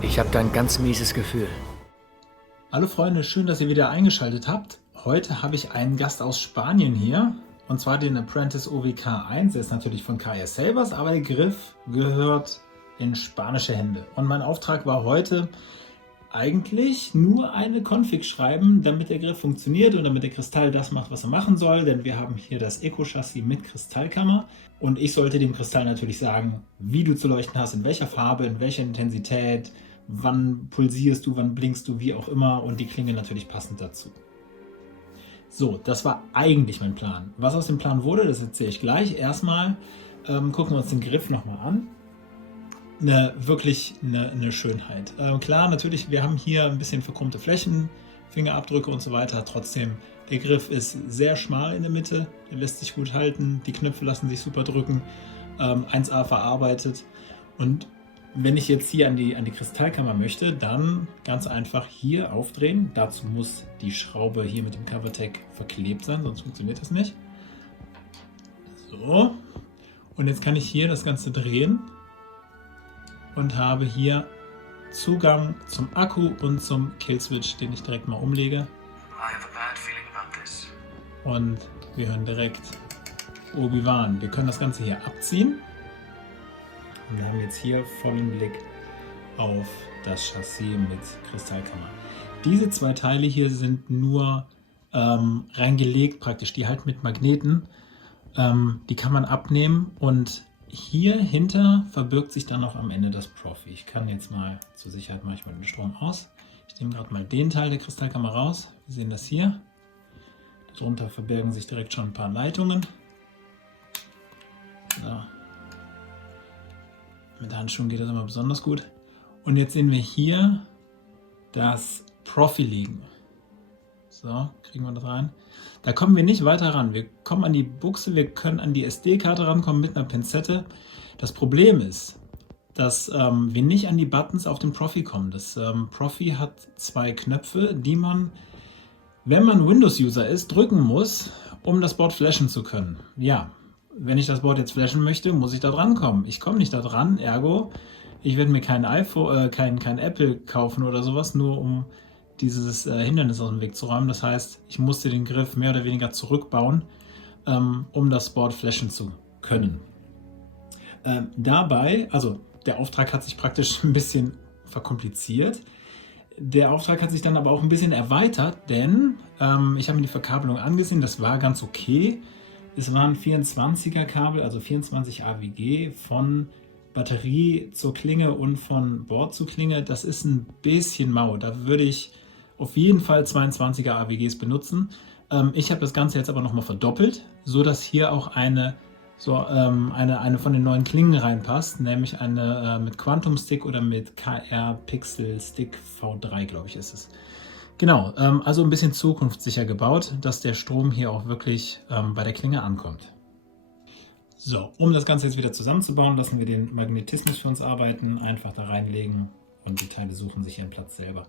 Ich habe da ein ganz mieses Gefühl. Hallo Freunde, schön, dass ihr wieder eingeschaltet habt. Heute habe ich einen Gast aus Spanien hier, und zwar den Apprentice OWK1. Der ist natürlich von KS Sabers, aber der Griff gehört in spanische Hände. Und mein Auftrag war heute eigentlich nur eine Config schreiben, damit der Griff funktioniert und damit der Kristall das macht, was er machen soll. Denn wir haben hier das Eco-Chassis mit Kristallkammer und ich sollte dem Kristall natürlich sagen, wie du zu leuchten hast, in welcher Farbe, in welcher Intensität, wann pulsierst du, wann blinkst du, wie auch immer, und die Klinge natürlich passend dazu. So, das war eigentlich mein Plan. Was aus dem Plan wurde, das erzähle ich gleich. Erstmal gucken wir uns den Griff nochmal an. Wirklich eine Schönheit. Klar, natürlich, wir haben hier ein bisschen verkrummte Flächen, Fingerabdrücke und so weiter. Trotzdem, der Griff ist sehr schmal in der Mitte, der lässt sich gut halten, die Knöpfe lassen sich super drücken, 1A verarbeitet. Und wenn ich jetzt hier an die Kristallkammer möchte, dann ganz einfach hier aufdrehen. Dazu muss die Schraube hier mit dem Covertech verklebt sein, sonst funktioniert das nicht. So, und jetzt kann ich hier das Ganze drehen und habe hier Zugang zum Akku und zum Killswitch, den ich direkt mal umlege. Und wir hören direkt Obi-Wan. Wir können das Ganze hier abziehen. Und wir haben jetzt hier vollen Blick auf das Chassis mit Kristallkammer. Diese zwei Teile hier sind nur reingelegt praktisch, die halt mit Magneten. Die kann man abnehmen und hier hinter verbirgt sich dann noch am Ende das Profi. Ich kann jetzt mal zur Sicherheit mache ich mal den Strom aus. Ich nehme gerade mal den Teil der Kristallkammer raus. Wir sehen das hier. Darunter verbergen sich direkt schon ein paar Leitungen. So. Mit Handschuhen geht das immer besonders gut. Und jetzt sehen wir hier das Profi liegen. So, kriegen wir das rein. Da kommen wir nicht weiter ran. Wir kommen an die Buchse, wir können an die SD-Karte rankommen mit einer Pinzette. Das Problem ist, dass wir nicht an die Buttons auf dem Profi kommen. Das Profi hat zwei Knöpfe, die man, wenn man Windows-User ist, drücken muss, um das Board flashen zu können. Ja. Wenn ich das Board jetzt flashen möchte, muss ich da dran kommen. Ich komme nicht da dran, ergo, ich werde mir kein iPhone, kein Apple kaufen oder sowas, nur um dieses Hindernis aus dem Weg zu räumen. Das heißt, ich musste den Griff mehr oder weniger zurückbauen, um das Board flashen zu können. Dabei, also der Auftrag hat sich praktisch ein bisschen verkompliziert. Der Auftrag hat sich dann aber auch ein bisschen erweitert, denn ich habe mir die Verkabelung angesehen, das war ganz okay. Es waren 24er Kabel, also 24 AWG von Batterie zur Klinge und von Board zu Klinge. Das ist ein bisschen mau. Da würde ich auf jeden Fall 22er AWGs benutzen. Ich habe das Ganze jetzt aber nochmal verdoppelt, so dass hier auch eine von den neuen Klingen reinpasst, nämlich eine mit Quantum Stick oder mit KR Pixel Stick V3, glaube ich, ist es. Genau, also ein bisschen zukunftssicher gebaut, dass der Strom hier auch wirklich bei der Klinge ankommt. So, um das Ganze jetzt wieder zusammenzubauen, lassen wir den Magnetismus für uns arbeiten, einfach da reinlegen und die Teile suchen sich ihren Platz selber.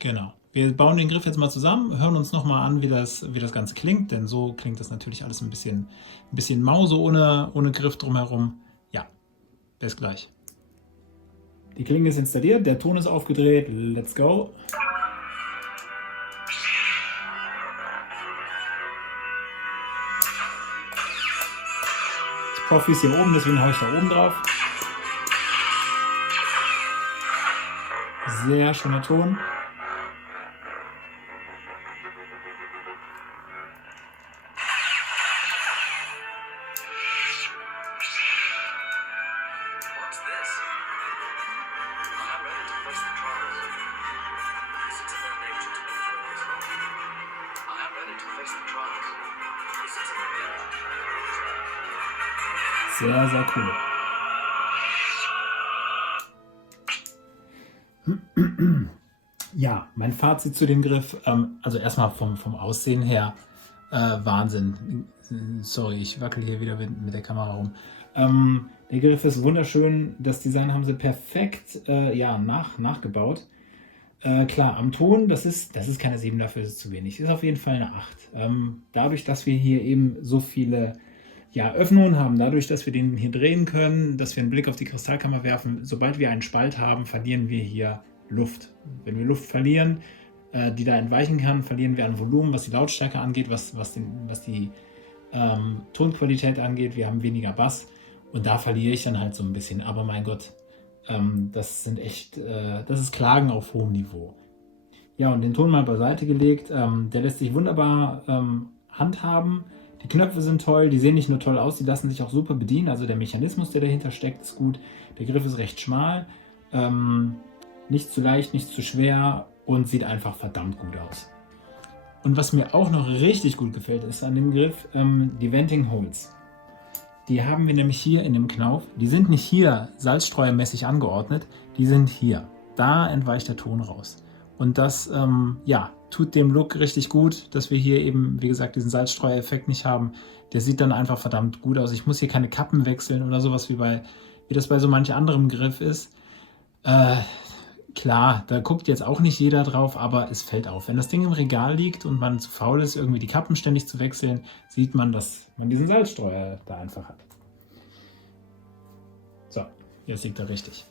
Genau, wir bauen den Griff jetzt mal zusammen, hören uns nochmal an, wie das Ganze klingt, denn so klingt das natürlich alles ein bisschen mau, so ohne Griff drumherum. Ja, bis gleich. Die Klinge ist installiert, der Ton ist aufgedreht, let's go. Das Profi ist hier oben, deswegen haue ich da oben drauf. Sehr schöner Ton. Sehr, sehr cool. Ja, mein Fazit zu dem Griff, also erstmal vom Aussehen her, Wahnsinn. Sorry, ich wackel hier wieder mit der Kamera rum. Der Griff ist wunderschön, das Design haben sie perfekt nachgebaut. Klar, am Ton, das ist keine 7, dafür ist es zu wenig. Ist auf jeden Fall eine 8. Dadurch, dass wir hier eben so viele Öffnungen haben, dadurch, dass wir den hier drehen können, dass wir einen Blick auf die Kristallkammer werfen, sobald wir einen Spalt haben, verlieren wir hier Luft. Wenn wir Luft verlieren, die da entweichen kann, verlieren wir an Volumen, was die Lautstärke angeht, was die Tonqualität angeht. Wir haben weniger Bass und da verliere ich dann halt so ein bisschen. Aber mein Gott, das ist Klagen auf hohem Niveau. Ja, und den Ton mal beiseite gelegt, der lässt sich wunderbar handhaben. Die Knöpfe sind toll, die sehen nicht nur toll aus, die lassen sich auch super bedienen. Also der Mechanismus, der dahinter steckt, ist gut. Der Griff ist recht schmal, nicht zu leicht, nicht zu schwer und sieht einfach verdammt gut aus. Und was mir auch noch richtig gut gefällt, ist an dem Griff die Venting Holes. Die haben wir nämlich hier in dem Knauf. Die sind nicht hier salzstreuermäßig angeordnet, die sind hier. Da entweicht der Ton raus. Und das tut dem Look richtig gut, dass wir hier eben, wie gesagt, diesen Salzstreuer-Effekt nicht haben. Der sieht dann einfach verdammt gut aus. Ich muss hier keine Kappen wechseln oder sowas, wie das bei so manch anderem Griff ist. Klar, da guckt jetzt auch nicht jeder drauf, aber es fällt auf. Wenn das Ding im Regal liegt und man zu faul ist, irgendwie die Kappen ständig zu wechseln, sieht man, dass man diesen Salzstreuer da einfach hat. So, jetzt liegt er richtig.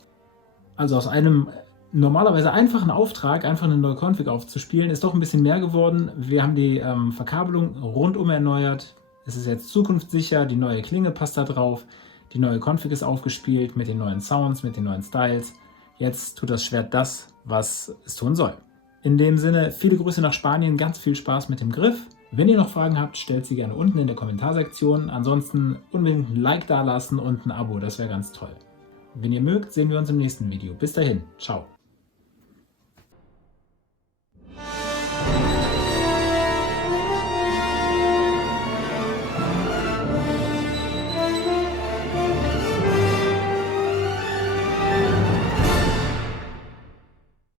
Also aus einem normalerweise einfachen Auftrag, einfach eine neue Config aufzuspielen, ist doch ein bisschen mehr geworden. Wir haben die Verkabelung rundum erneuert. Es ist jetzt zukunftssicher, die neue Klinge passt da drauf. Die neue Config ist aufgespielt mit den neuen Sounds, mit den neuen Styles. Jetzt tut das Schwert das, was es tun soll. In dem Sinne, viele Grüße nach Spanien, ganz viel Spaß mit dem Griff. Wenn ihr noch Fragen habt, stellt sie gerne unten in der Kommentarsektion. Ansonsten unbedingt ein Like dalassen und ein Abo, das wäre ganz toll. Wenn ihr mögt, sehen wir uns im nächsten Video. Bis dahin, ciao.